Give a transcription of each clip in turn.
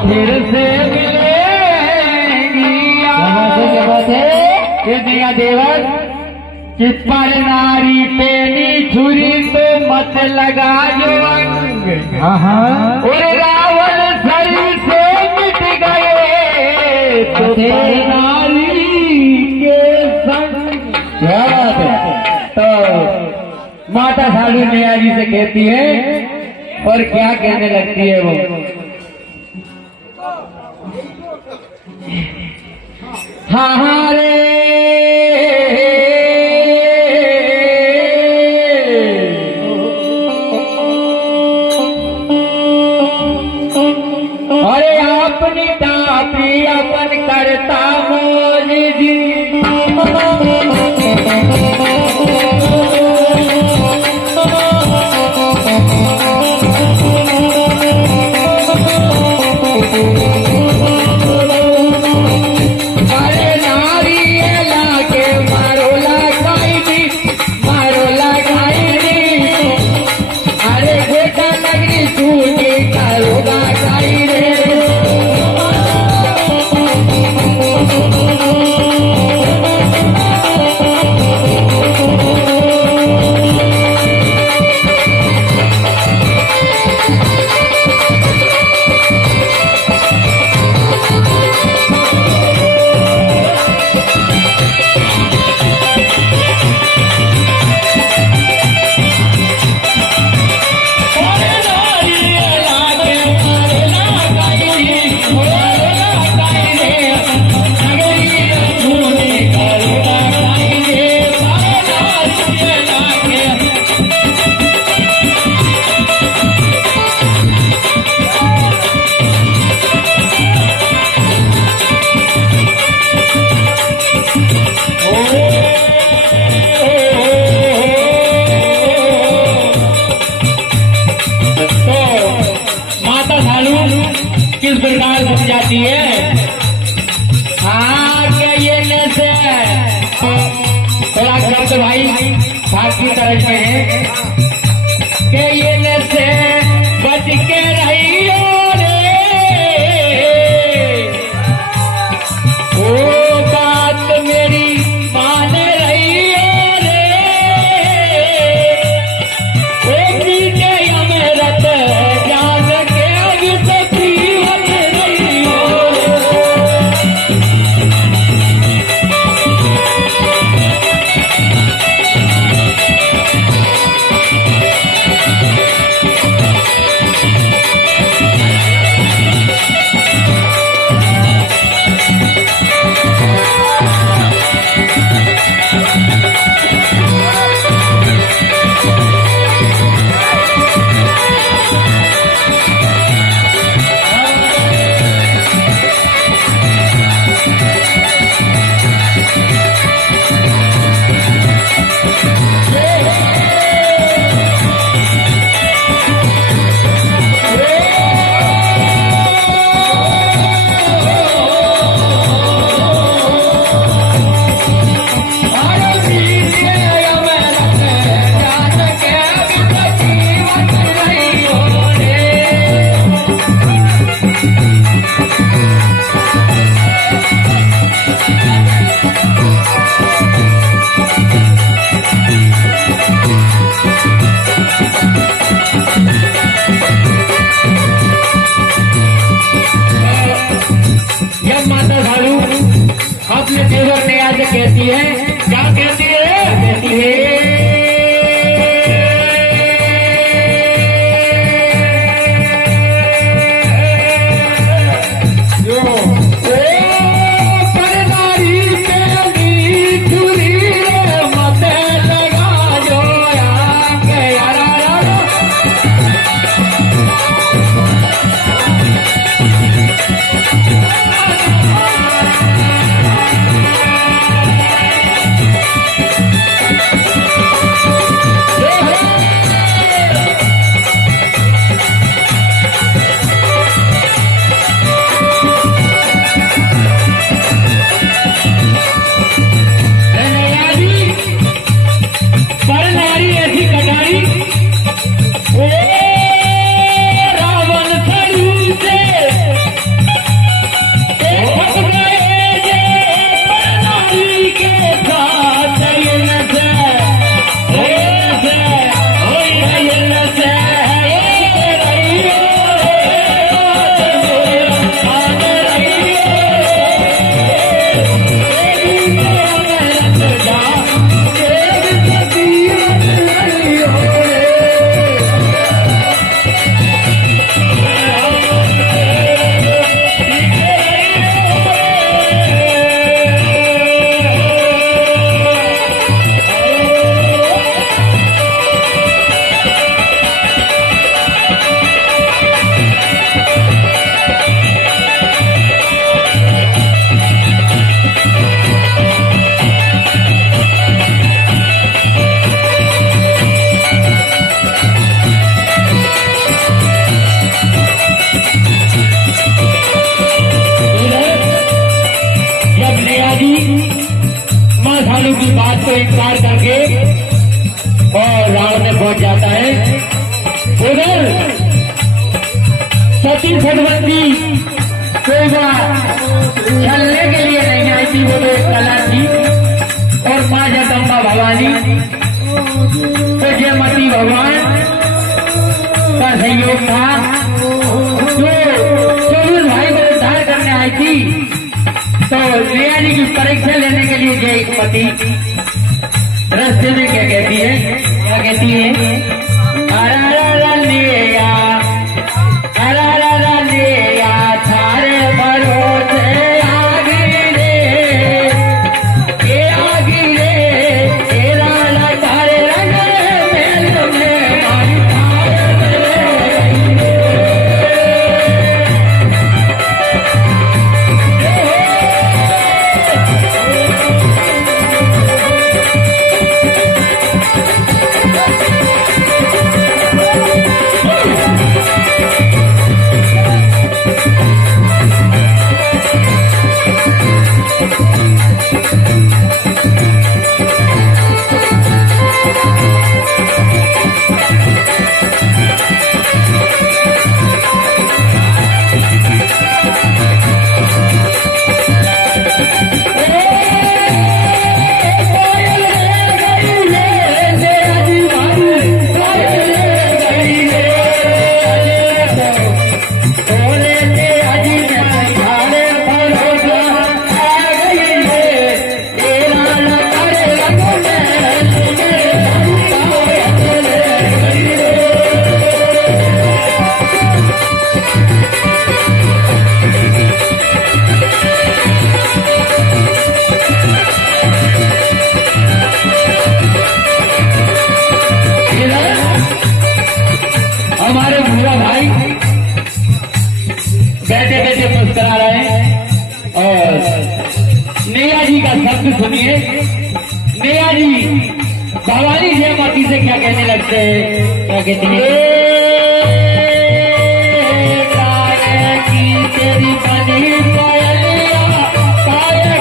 फिर से मिलेगी दिया देवर कि पर नारी पेनी छुरी तो मत लगा जो अंग। और रावण शरीर से मिट गए तो पर नारी के संग। क्या बात है। तो माता साधु नैया जी से कहती है और क्या कहने लगती है वो। हाँ रे अरे अपनी टापी अपन करता मोज जी। किस प्रकार समझाती है। हाँ ये से थोड़ा शब्द भाई भाग की तरफ से है कि ये से बच के रहियो रे। वो बात मेरी मान रहियो रे। वो नीचे अमृत जान के अपने देवर ने आज कहती है। क्या कहती है। कहती है जो पर नारी पे छुरी मत लगा जो यार इंतजार करके और रावण में पहुंच जाता है। उधर सचिन सटवर्ती कोई छलने के लिए नहीं आई थी, वो तो एक कला थी। और माँ जगदम्बा भवानी तो जयमती भगवान का सहयोग था, जो चौबीस भाई को उद्धार करने आई थी। तो नेहा जी की परीक्षा लेने के लिए जयमती रास्ते में क्या कहती है, क्या कहती है, अरा नेहा, अरा नेहा थारे भरोसे आगी रे, आगी रे, तेरा तारे रंग मेल में हमारे भूरा भाई बैठे बैठे मुस्कुरा रहे हैं। और नेहा जी का शब्द सुनिए। नेहा जी भवानी जयमती से क्या कहने लगते हैं, क्या कहती है, तेरी बनी कोयलिया काय काय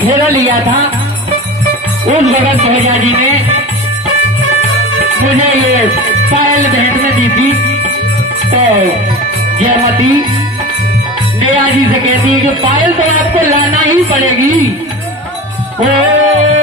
फेरा लिया था, उस वक्त भैया जी ने मुझे ये पायल भेंट में दी थी। तो जयमती नेहा जी से कहती है कि पायल तो आपको लाना ही पड़ेगी। ओ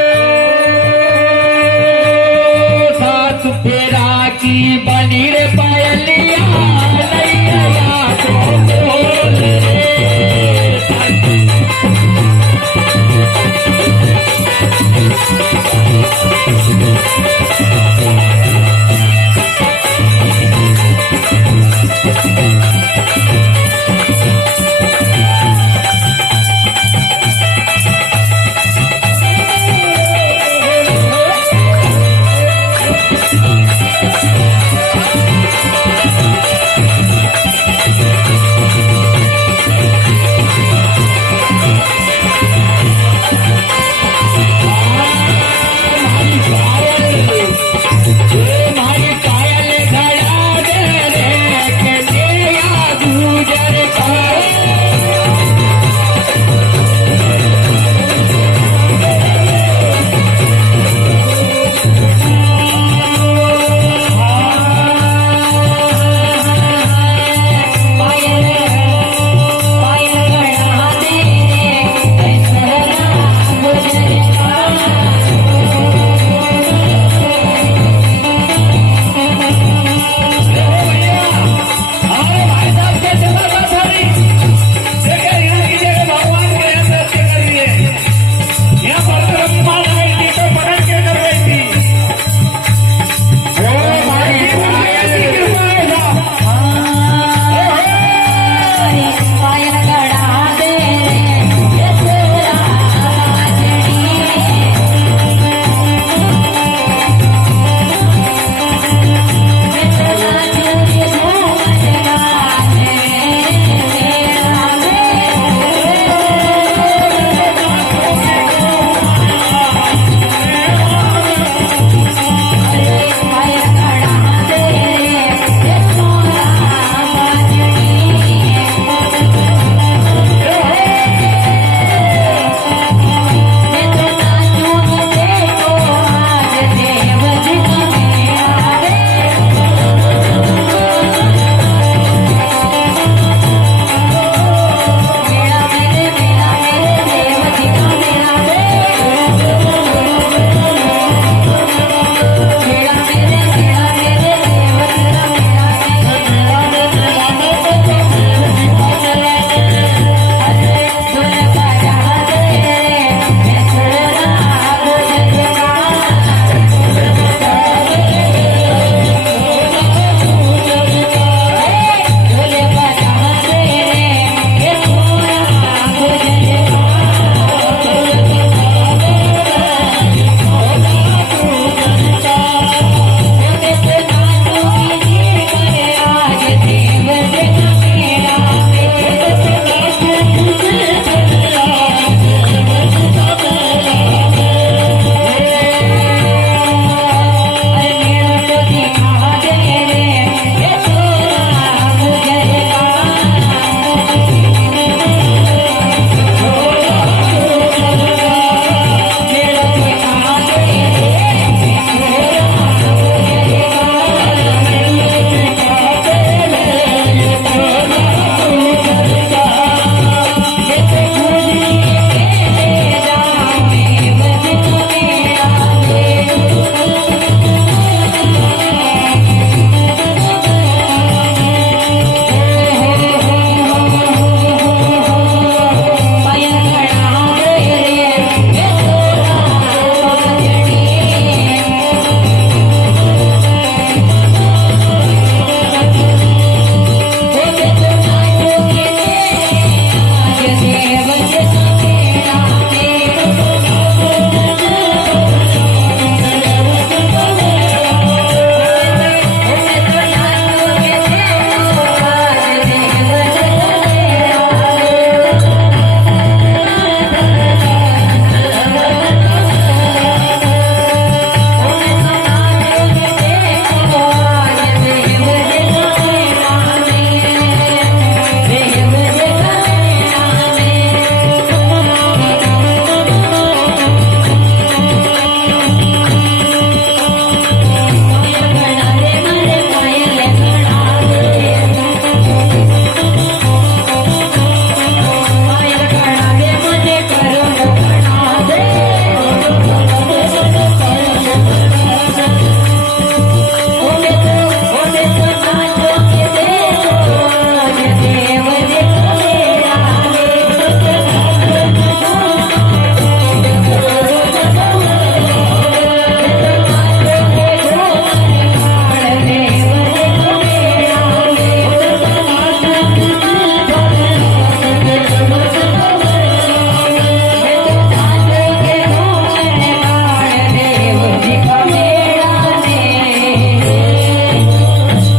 रावण